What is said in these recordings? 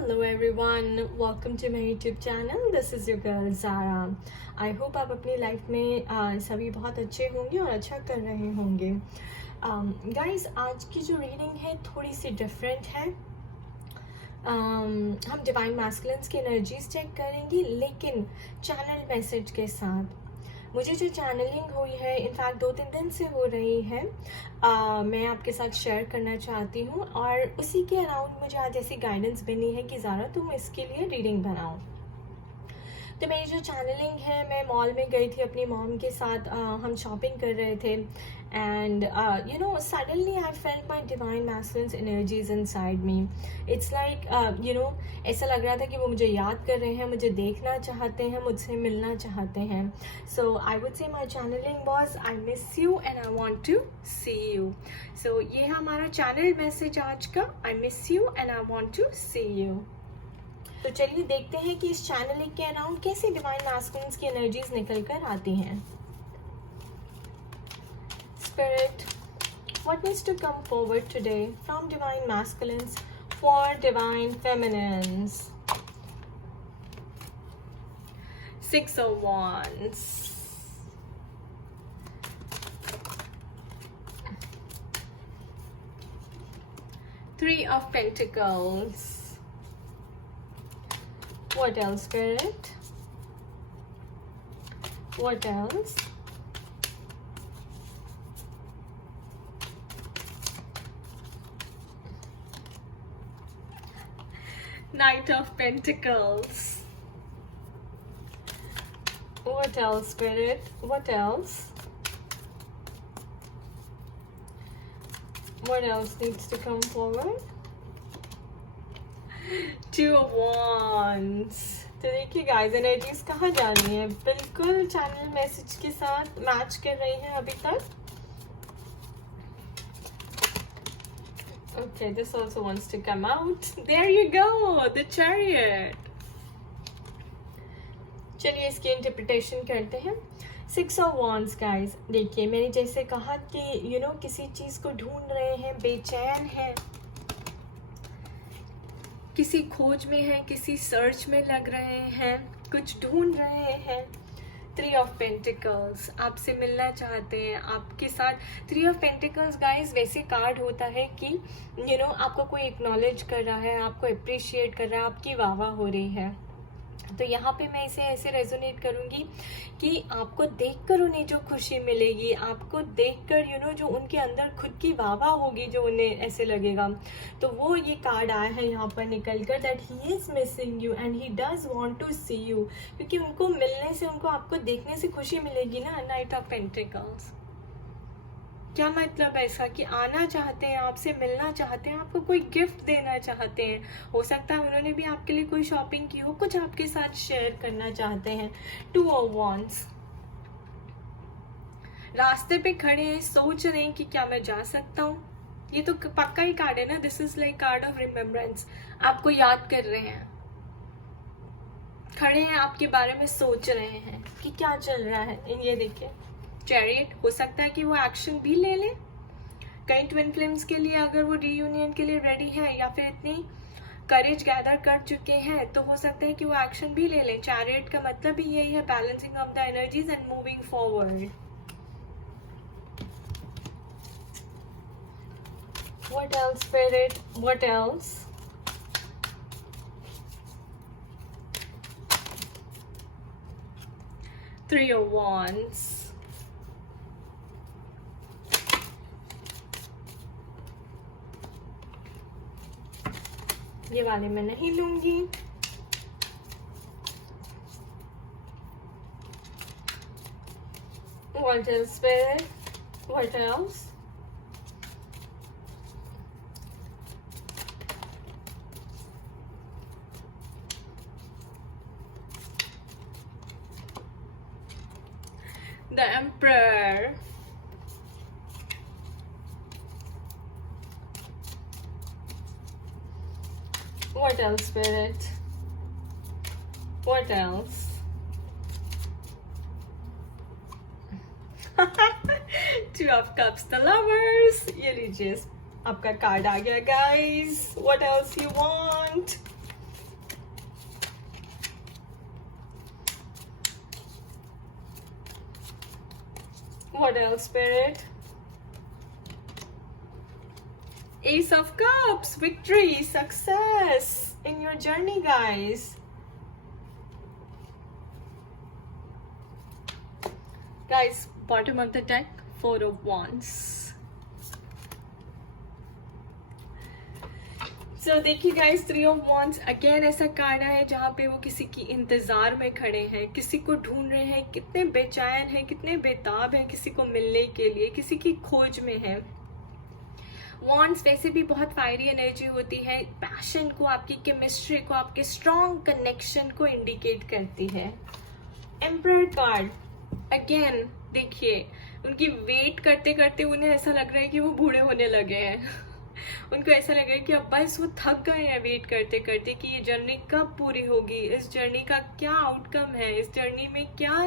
Hello everyone, welcome to my YouTube channel. This is your girl Zara. I hope आप अपनी life में सभी बहुत अच्छे होंगे और अच्छा कर रहे होंगे. Guys, आज की जो रीडिंग है थोड़ी सी डिफरेंट है. हम डिवाइन मैस्कुलिन्स की एनर्जीज चेक करेंगे, लेकिन चैनल मैसेज के साथ. मुझे जो चैनलिंग हुई है, इनफैक्ट 2-3 दिन से हो रही है, मैं आपके साथ शेयर करना चाहती हूँ. और उसी के अराउंड मुझे आज ऐसी गाइडेंस बनी है कि ज़ारा तुम इसके लिए रीडिंग बनाओ. तो मेरी जो चैनलिंग है, मैं मॉल में गई थी अपनी मॉम के साथ. हम शॉपिंग कर रहे थे and suddenly I felt my divine masculines energies inside me. It's like ऐसा लग रहा था कि वो मुझे याद कर रहे हैं, मुझे देखना चाहते हैं, मुझसे मिलना चाहते हैं. सो I would say my channeling was I miss you and I want to see you. सो ये है हमारा चैनल मैसेज आज का. I miss you and I want to see you. तो चलिए देखते हैं कि इस चैनलिंग के अराउंड कैसे डिवाइन मैस्कुलिन्स की एनर्जीज निकल कर आती हैं. Spirit, what needs to come forward today from divine masculines for divine feminines? 6 of Wands. 3 of Pentacles. What else, Spirit? What else? Knight of Pentacles. What else, Spirit? What else? What else needs to come forward? 2 of Wands. तो देखिए guys, energies कहाँ जा रही हैं, बिल्कुल channel message के साथ match कर रही हैं अभी तक. Okay, this also wants to come out. There you go, the Chariot. चलिए इसकी इंटरप्रिटेशन करते हैं. 6 of Wands guys. देखिए, मैंने जैसे कहा कि किसी चीज को ढूंढ रहे हैं, बेचैन हैं, किसी खोज में है, किसी सर्च में लग रहे हैं, कुछ ढूंढ रहे हैं. 3 of Pentacles, आपसे मिलना चाहते हैं, आपके साथ. 3 of Pentacles गाइस वैसे कार्ड होता है कि आपको कोई एक्नॉलेज कर रहा है, आपको अप्रिशिएट कर रहा है, आपकी वाह हो रही है. तो यहाँ पे मैं इसे ऐसे रेजोनेट करूँगी कि आपको देखकर उन्हें जो खुशी मिलेगी, आपको देखकर जो उनके अंदर खुद की वाह होगी, जो उन्हें ऐसे लगेगा. तो वो ये कार्ड आया है यहाँ पर निकल कर, that he is missing you and he does want to see you. क्योंकि उनको मिलने से, उनको आपको देखने से खुशी मिलेगी ना. नाइट ऑफ पेंटिकल्स, क्या मतलब ऐसा कि आना चाहते हैं, आपसे मिलना चाहते हैं, आपको कोई गिफ्ट देना चाहते हैं. हो सकता है उन्होंने भी आपके लिए कोई शॉपिंग की हो, कुछ आपके साथ शेयर करना चाहते हैं. 2 of Wands. रास्ते पे खड़े हैं, सोच रहे हैं कि क्या मैं जा सकता हूँ. ये तो पक्का ही कार्ड है ना. This is like card of remembrance. आपको याद कर रहे हैं, खड़े हैं, आपके बारे में सोच रहे हैं कि क्या चल रहा है. ये देखिए चैरियट. हो सकता है कि वो एक्शन भी ले ले. कई ट्विन फ्लेम्स के लिए अगर वो रीयूनियन के लिए रेडी है या फिर इतनी करेज गैदर कर चुके हैं, तो हो सकता है कि वो एक्शन भी ले ले. चैरियट का मतलब ही यही है, balancing of the energies and moving forward. What else, Spirit? What else? Three of Wands. ये वाले मैं नहीं लूंगी. What else, Spirit? What else? The Emperor. What else, Spirit? What else? 2 of Cups, the Lovers. ये लीजिए, आपका card आ गया guys. What else you want? What else, Spirit? Ace of Cups, victory, success in your journey, guys. Guys, bottom of the deck, Four of Wands. So देखिए guys, three of wands again ऐसा card है जहाँ पे वो किसी की इंतजार में खड़े हैं, किसी को ढूंढ रहे हैं, कितने बेचैन हैं, कितने बेताब हैं किसी को मिलने के लिए, किसी की खोज में है। वॉन्ड्स वैसे भी बहुत फायरी एनर्जी होती है, पैशन को, आपकी केमिस्ट्री को, आपके स्ट्रॉन्ग कनेक्शन को इंडिकेट करती है। एम्परर कार्ड अगेन देखिए, उनकी वेट करते करते उन्हें ऐसा लग रहा है कि वो बूढ़े होने लगे हैं। उनको ऐसा लग रहा है कि अब बस वो थक गए हैं वेट करते करते कि ये जर्नी कब पूरी होगी, इस जर्नी का क्या आउटकम है, इस जर्नी में क्या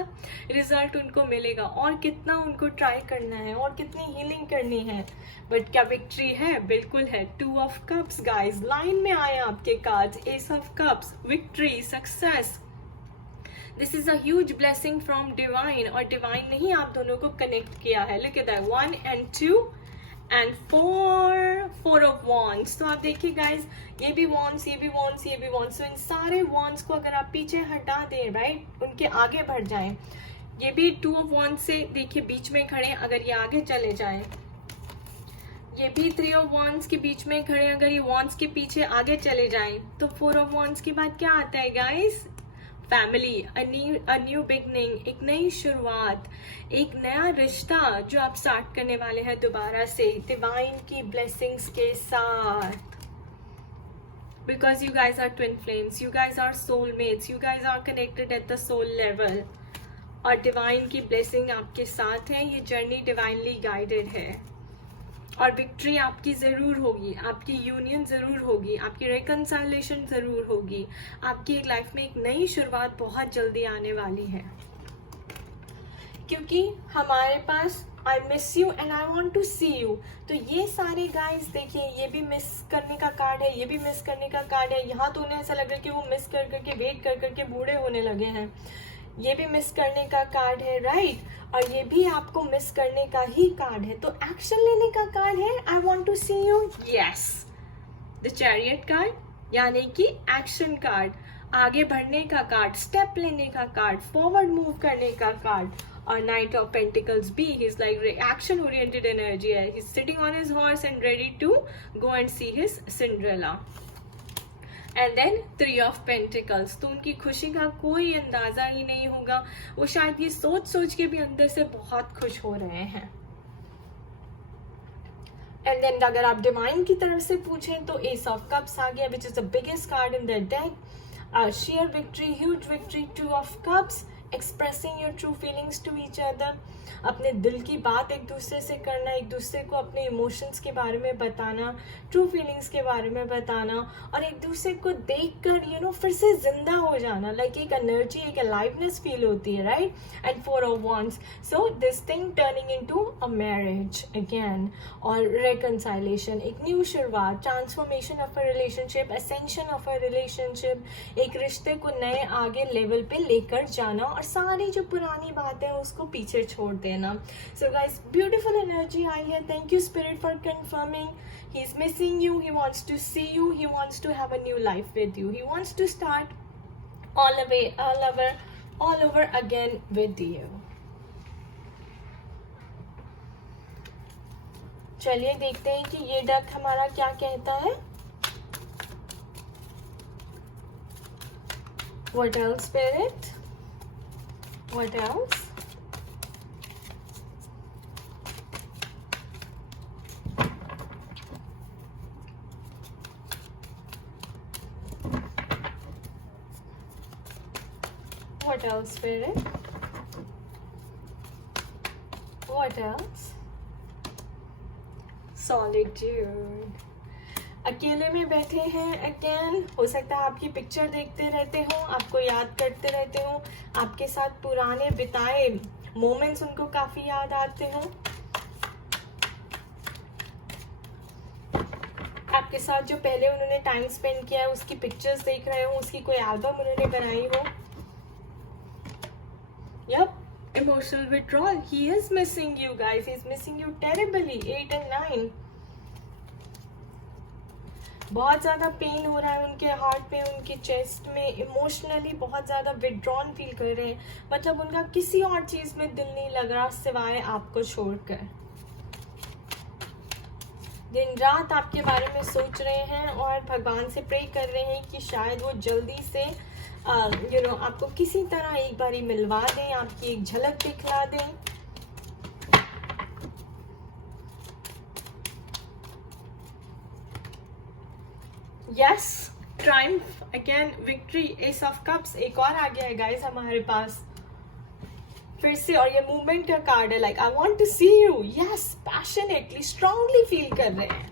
रिजल्ट उनको मिलेगा, और कितना उनको ट्राई करना है, और कितनी हीलिंग करनी है। बट क्या विक्ट्री है? बिल्कुल है। Two of cups guys, line में आए आपके cards, S of cups, victory, success. This is a huge blessing from divine, और डिवाइन ने ही आप दोनों को कनेक्ट किया है। Look at that, 1 and 2 and 4 of wands। तो आप देखिए गाइज, ये भी wands, ये भी wands, ये भी wands। तो इन सारे wands को अगर आप पीछे हटा दें, राइट, उनके आगे बढ़ जाएं, ये भी 2 of wands से देखिए बीच में खड़े, अगर ये आगे चले जाएं, ये भी 3 of wands के बीच में खड़े, अगर ये wands के पीछे आगे चले जाएं, तो 4 of wands के बाद क्या आता है guys? Family, a new beginning, एक नई शुरुआत, एक नया रिश्ता जो आप स्टार्ट करने वाले हैं दोबारा से, डिवाइन की ब्लेसिंग्स के साथ। Because you guys are twin flames, you guys are soulmates, you guys are connected at the soul level, और डिवाइन की ब्लेसिंग आपके साथ है। ये जर्नी डिवाइनली गाइडेड है, और विक्ट्री आपकी ज़रूर होगी, आपकी यूनियन ज़रूर होगी, आपकी रिकंसाइलेशन ज़रूर होगी, आपकी लाइफ में एक नई शुरुआत बहुत जल्दी आने वाली है। क्योंकि हमारे पास I miss you and I want to see you, तो ये सारे गाइस देखिए, ये भी मिस करने का कार्ड है, ये भी मिस करने का कार्ड है। यहाँ तो उन्हें ऐसा लग रहा है कि वो मिस कर करके, वेट कर करके बूढ़े होने लगे हैं। ये भी मिस करने का कार्ड है, राइट, और ये भी आपको मिस करने का ही कार्ड है। तो एक्शन लेने का कार्ड है, I want to see you, yes. The chariot card, यानी कि एक्शन कार्ड, आगे बढ़ने का कार्ड, स्टेप लेने का कार्ड, फॉरवर्ड मूव करने का कार्ड। और नाइट ऑफ पेंटिकल्स भी, he is like action oriented energy है। He is sitting on his horse and ready to go and see his Cinderella. And then 3 of pentacles, तो उनकी खुशी का कोई अंदाजा ही नहीं होगा, वो शायद ये सोच सोच के भी अंदर से बहुत खुश हो रहे हैं। एंड देन अगर आप डिवाइन की तरफ से पूछें तो एस ऑफ कप्स आ गया, which is the biggest card in the deck. Share victory, huge victory, 2 of cups, expressing your true feelings to each other, अपने दिल की बात एक दूसरे से करना, एक दूसरे को अपने इमोशंस के बारे में बताना, ट्रू फीलिंग्स के बारे में बताना, और एक दूसरे को देखकर यू नो फिर से जिंदा हो जाना, लाइक एक एनर्जी, एक अलाइवनेस फील होती है, right. And 4 of wands, so this thing turning into a marriage again, और रिकंसाइलेशन, एक न्यू शुरुआत, transformation of a relationship, ascension of a relationship, एक रिश्ते को नए आगे लेवल पे लेकर जाना, और सारी जो पुरानी बातें हैं उसको पीछे छोड़ देना। So guys, beautiful energy आई है। Thank you Spirit for confirming. He is missing you. He wants to see you. He wants to have a new life with you. He wants to start all over again with you. चलिए देखते हैं कि ये deck हमारा क्या कहता है। What else, Spirit? What else? What else, Spirit? What else? Solitude. अकेले में बैठे हैं अगेन, हो सकता है आपकी पिक्चर देखते रहते हो, आपको याद करते रहते हो, आपके साथ पुराने बिताए मोमेंट्स उनको काफी याद आते हो, आपके साथ जो पहले उन्होंने टाइम स्पेंड किया है उसकी पिक्चर्स देख रहे हो, उसकी कोई एल्बम उन्होंने बनाई हो। Yup, Emotional withdrawal. He is missing you guys. He's missing you terribly. 8 and 9. बहुत ज़्यादा पेन हो रहा है उनके हार्ट पे, उनके चेस्ट में. इमोशनली बहुत ज़्यादा विड्रॉन फील कर रहे हैं. मतलब उनका किसी और चीज़ में दिल नहीं लग रहा सिवाय आपको छोड़कर. दिन रात आपके बारे में सोच रहे हैं और भगवान से प्रे कर रहे हैं कि शायद वो जल्दी से आपको किसी तरह एक बारी मिलवा दें, आपकी एक झलक दिखला दें. Yes, Triumph again, victory, S of cups एक और आ गया है गाइस हमारे पास फिर से. और ये मूवमेंट का कार्ड है. Like I want to see you. Yes, passionately, strongly feel कर रहे हैं.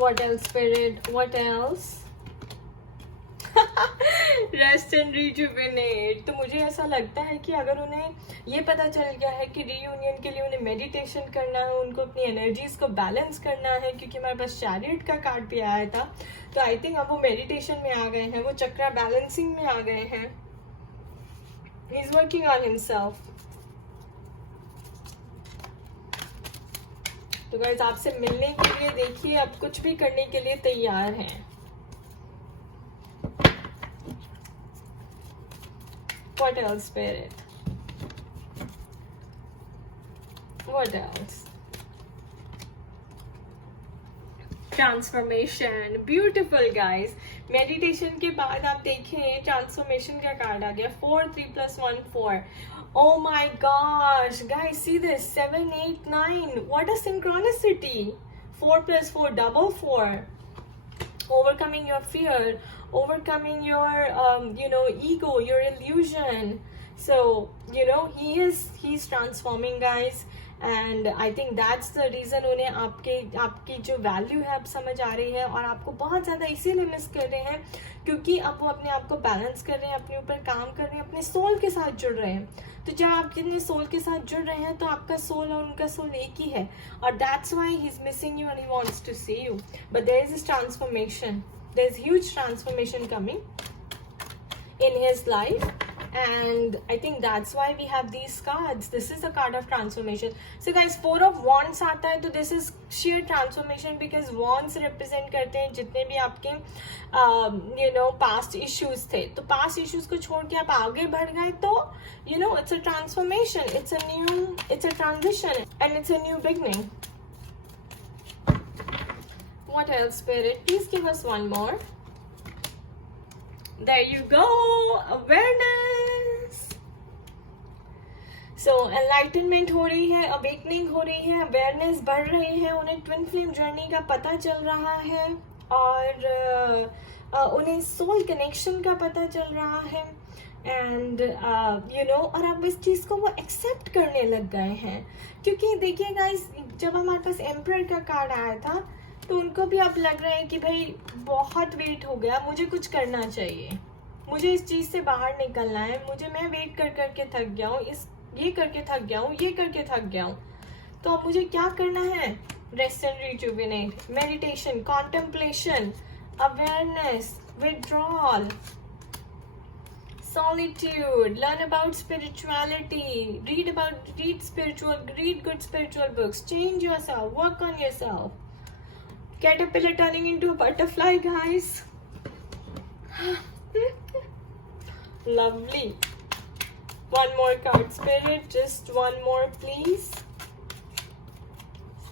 What else, Spirit? What else? Rest and rejuvenate. तो मुझे ऐसा लगता है कि अगर उन्हें ये पता चल गया है कि रीयूनियन के लिए उन्हें मेडिटेशन करना है, उनको अपनी एनर्जीज को बैलेंस करना है, क्योंकि हमारे पास चैरियट का कार्ड भी आया था, तो आई थिंक अब वो मेडिटेशन में आ गए हैं, वो चक्रा बैलेंसिंग में आ गए हैं. He is working on himself. तो गाइस आपसे मिलने के लिए देखिए अब कुछ भी करने के लिए तैयार हैं. What else, Spirit? What else? Transformation. Beautiful guys. Meditation के बाद आप देखें ट्रांसफॉर्मेशन का कार्ड आ गया. 4, 3 + 1 4. Oh my gosh, guys, see this. 7, 8, 9. What a synchronicity. 4 + 4, double 4. Overcoming your fear, overcoming your ego, your illusion. So he's transforming, guys. And I think that's the reason उन्हें आपकी जो value है अब समझ आ रही है, और आपको बहुत ज़्यादा इसीलिए मिस कर रहे हैं क्योंकि अब वो अपने आप को बैलेंस कर रहे हैं, अपने ऊपर काम कर रहे हैं, अपने सोल के साथ जुड़ रहे हैं. तो जब आप जितने सोल के साथ जुड़ रहे हैं तो आपका सोल और उनका सोल एक ही है, और that's why he is missing you and he wants to see you. But there is this transformation, there is huge transformation coming in his life, and I think that's why we have these cards. This is a card of transformation. So guys, 4 of wands आता है, तो this is sheer transformation because wands represent करते हैं जितने भी आपके past issues थे. तो past issues को छोड़ के आप आगे बढ़ गए तो it's a transformation, it's a transition, and it's a new beginning. What else, Spirit? Please give us one more. There you go, awareness. So enlightenment हो रही है, awakening हो रही है, awareness बढ़ रही है, उन्हें twin flame journey का पता चल रहा है, और उन्हें soul connection का पता चल रहा है, and और अब इस चीज़ को वो accept करने लग गए हैं. क्योंकि देखिए guys, जब हमारे पास emperor का कार्ड आया था तो उनको भी अब लग रहा है कि भाई बहुत वेट हो गया, मुझे कुछ करना चाहिए, मुझे इस चीज़ से बाहर निकलना है, मैं वेट कर करके थक गया हूँ, ये करके थक गया हूँ, ये करके थक गया हूँ, तो अब मुझे क्या करना है? Rest and rejuvenate, meditation, contemplation, awareness, withdrawal, solitude, learn about spirituality, read good spiritual books, change yourself, work on yourself. Caterpillar turning into a butterfly, guys. Lovely. One more card, Spirit. Just one more, please.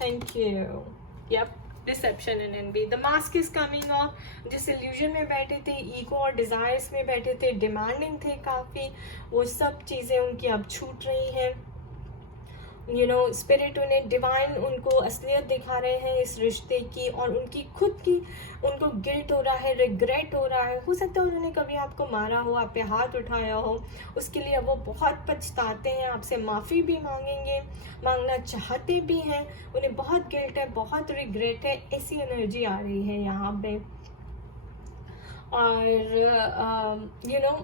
Thank you. Yep. Deception and envy. The mask is coming off. जिस illusion में बैठे थे, ego और desires में बैठे थे, demanding थे काफ़ी, वो सब चीज़ें उनकी अब छूट रही हैं. स्पिरिट उन्हें डिवाइन उनको असलियत दिखा रहे हैं इस रिश्ते की, और उनकी खुद की उनको गिल्ट हो रहा है, रिग्रेट हो रहा है. हो सकता है उन्होंने कभी आपको मारा हो, आप पे हाथ उठाया हो, उसके लिए वो बहुत पछताते हैं, आपसे माफ़ी भी मांगना चाहते भी हैं, उन्हें बहुत गिल्ट है, बहुत रिग्रेट है. ऐसी एनर्जी आ रही है यहाँ पे. और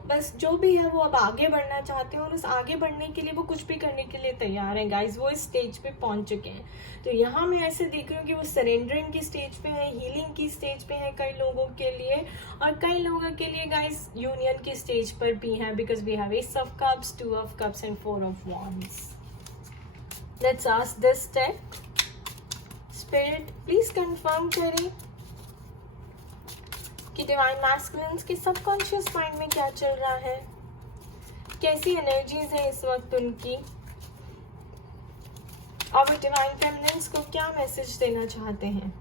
बस जो भी है वो अब आगे बढ़ना चाहते हैं और उस आगे बढ़ने के लिए वो कुछ भी करने के लिए तैयार हैं गाइज। वो इस स्टेज पे पहुंच चुके हैं। तो यहाँ मैं ऐसे देख रही हूँ कि वो सरेंडरिंग की स्टेज पे है, हीलिंग की स्टेज पे है कई लोगों के लिए, और कई लोगों के लिए गाइज यूनियन की स्टेज पर भी है, because we have ace of cups, 2 of cups and 4 of wands. Let's ask this deck. Spirit, please confirm करें कि डिवाइन मैस्कुलिन्स के सबकॉन्शियस माइंड में क्या चल रहा है, कैसी एनर्जीज है इस वक्त उनकी, और वो डिवाइन फेमिनिन्स को क्या मैसेज देना चाहते हैं।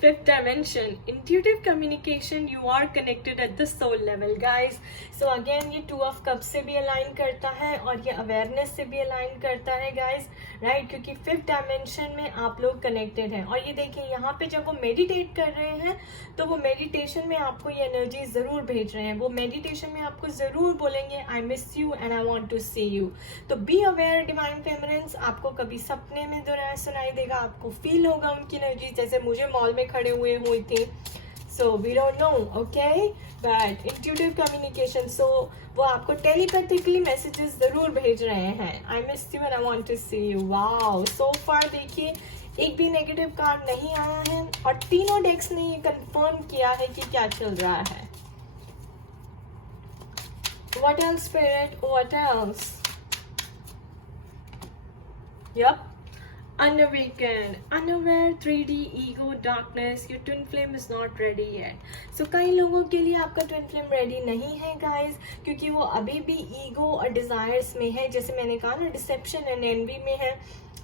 Fifth dimension, intuitive communication. You are connected at the soul level, guys. So again ये 2 of cups से भी अलाइन करता है और ये अवेयरनेस से भी अलाइन करता है guys, right? क्योंकि 5th डायमेंशन में आप लोग कनेक्टेड हैं। और ये देखिए यहाँ पे जब वो मेडिटेट कर रहे हैं तो वो मेडिटेशन में आपको ये एनर्जी जरूर भेज रहे हैं। वो मेडिटेशन में आपको जरूर बोलेंगे I miss you and I want to see you. तो बी अवेयर डिवाइन फेमिनिन्स, आपको कभी सपने में सुनाई देगा, आपको फील होगा उनकी एनर्जी, जैसे मुझे मॉल में खड़े हुई थी। So we don't know, okay, but intuitive communication, so वो आपको टेलीपैथिकली मैसेजेस जरूर भेज रहे हैं। I miss you and I want to see you. Wow, so far देखिए एक भी नेगेटिव कार्ड नहीं आया है और तीनों डेक्स ने ये कंफर्म किया है कि क्या चल रहा है। What else, Spirit? What else? Yep. Unawakened, unaware, 3D, ego, darkness. Your twin flame is not ready yet. So कई लोगों के लिए आपका ट्विन फ्लेम रेडी नहीं है गाइस, क्योंकि वो अभी भी ईगो और डिजायर्स में है। जैसे मैंने कहा ना, डिसेप्शन एंड एनवी में है।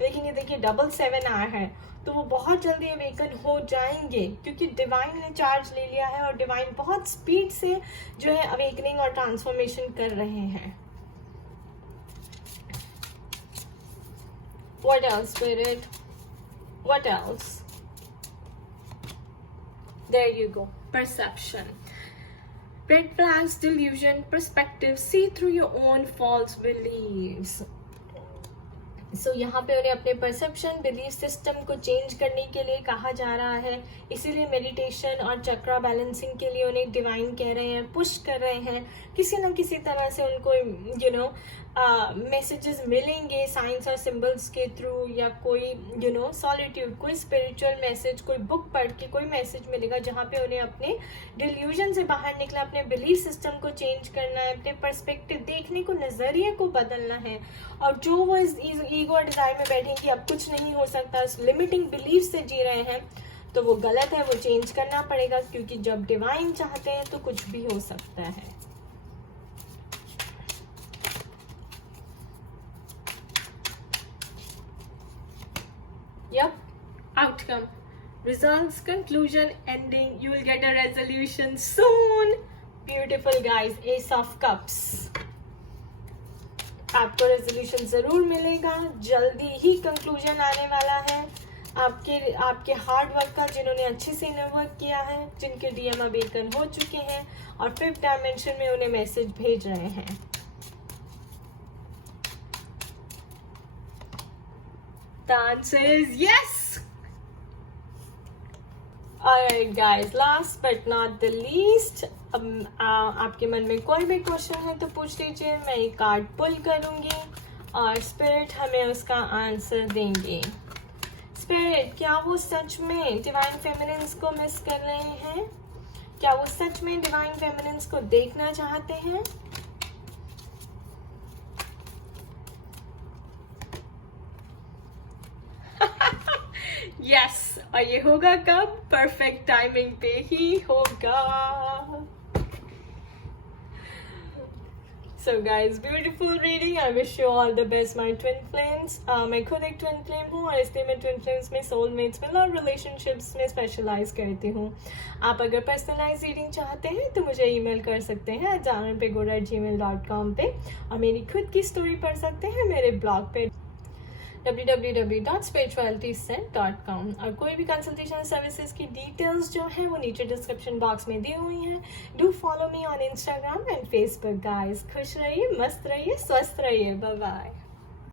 लेकिन ये देखिए 777 आया है, तो वो बहुत जल्दी अवेकन हो जाएंगे, क्योंकि डिवाइन ने चार्ज ले लिया है और डिवाइन बहुत स्पीड से जो है अवेकनिंग और ट्रांसफॉर्मेशन कर रहे हैं। What else, Spirit? What else? There you go. Perception. Red flags, delusion, perspective. See through your own false beliefs. So यहाँ पे उन्हें अपने परसेप्शन, बिलीफ सिस्टम को चेंज करने के लिए कहा जा रहा है। इसीलिए मेडिटेशन और चक्रा बैलेंसिंग के लिए उन्हें डिवाइन कह रहे हैं, पुश कर रहे हैं। किसी न किसी तरह से उनको मैसेजेस मिलेंगे साइंस और सिंबल्स के थ्रू, या कोई सॉलिट्यूड, कोई स्पिरिचुअल मैसेज, कोई बुक पढ़ के कोई मैसेज मिलेगा जहाँ पे उन्हें अपने डिल्यूजन से बाहर निकला, अपने बिलीफ सिस्टम को चेंज करना है, अपने पर्सपेक्टिव, देखने को, नजरिए को बदलना है। और जो वो इस ईगो और डिजायर में बैठे कि अब कुछ नहीं हो सकता, इस लिमिटिंग बिलीफ से जी रहे हैं, तो वो गलत है, वो चेंज करना पड़ेगा, क्योंकि जब डिवाइन चाहते हैं तो कुछ भी हो सकता है। Yep, outcome, results, conclusion, ending. You will get a resolution soon. Beautiful guys, Ace of Cups. आपको रेजोल्यूशन जरूर मिलेगा, जल्दी ही कंक्लूजन आने वाला है आपके हार्ड वर्क का, जिन्होंने अच्छे से इनर वर्क किया है, जिनके डीएम अवेकन हो चुके हैं और 5th डायमेंशन में उन्हें मैसेज भेज रहे हैं। The answer is yes. Alright guys, last but not the least, आपके मन में कोई भी क्वेश्चन है तो पूछ लीजिए, मैं ये कार्ड पुल करूंगी और स्पिरिट हमें उसका आंसर देंगे। स्पिरिट, क्या वो सच में डिवाइन फेमिनिन्स को मिस कर रहे हैं? क्या वो सच में डिवाइन फेमिनिन्स को देखना चाहते हैं? यस, और ये होगा कब? परफेक्ट टाइमिंग पे ही होगा। So guys, beautiful reading. I wish you all the best, my twin flames. मैं खुद एक twin flame हूँ और इसलिए मैं twin flames में, soulmates में, love relationships में specialize करती हूँ। आप अगर personalized reading चाहते हैं तो मुझे email कर सकते हैं jananpegora@gmail.com पे, और मेरी खुद की story पढ़ सकते हैं मेरे blog पे www.spiritualitysent.com। और कोई भी कंसल्टेशन सर्विसेज की डिटेल्स जो है वो नीचे डिस्क्रिप्शन बॉक्स में दी हुई हैं। Do follow me on Instagram and Facebook guys. खुश रहिए, मस्त रहिए, स्वस्थ रहिए। Bye bye.